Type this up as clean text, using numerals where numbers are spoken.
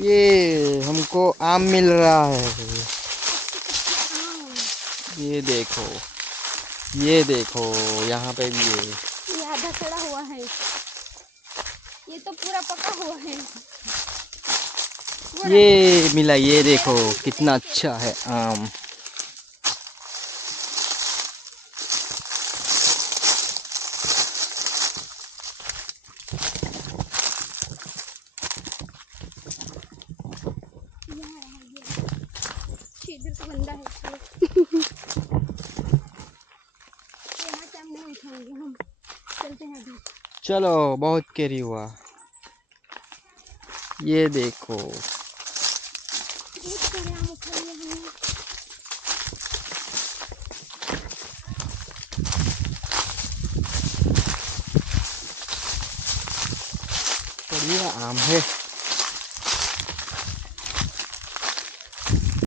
ये हमको आम मिल रहा है। आम। ये देखो, ये देखो, यहाँ पे भी है। ये आधा खड़ा हुआ है, ये तो पूरा पका हुआ है। वो रहा, ये मिला, ये मेरा देखो है कि कितना देख के। अच्छा है आम। यहाँ रहा ये, इधर से गंदा है इसलिए। यहाँ से हम नहीं उठाएंगे, हम चलते हैं अभी। चलो, बहुत केरी हुआ। ये देखो, बहुत सारे आम उठा लिए हमने। बढ़िया आम है।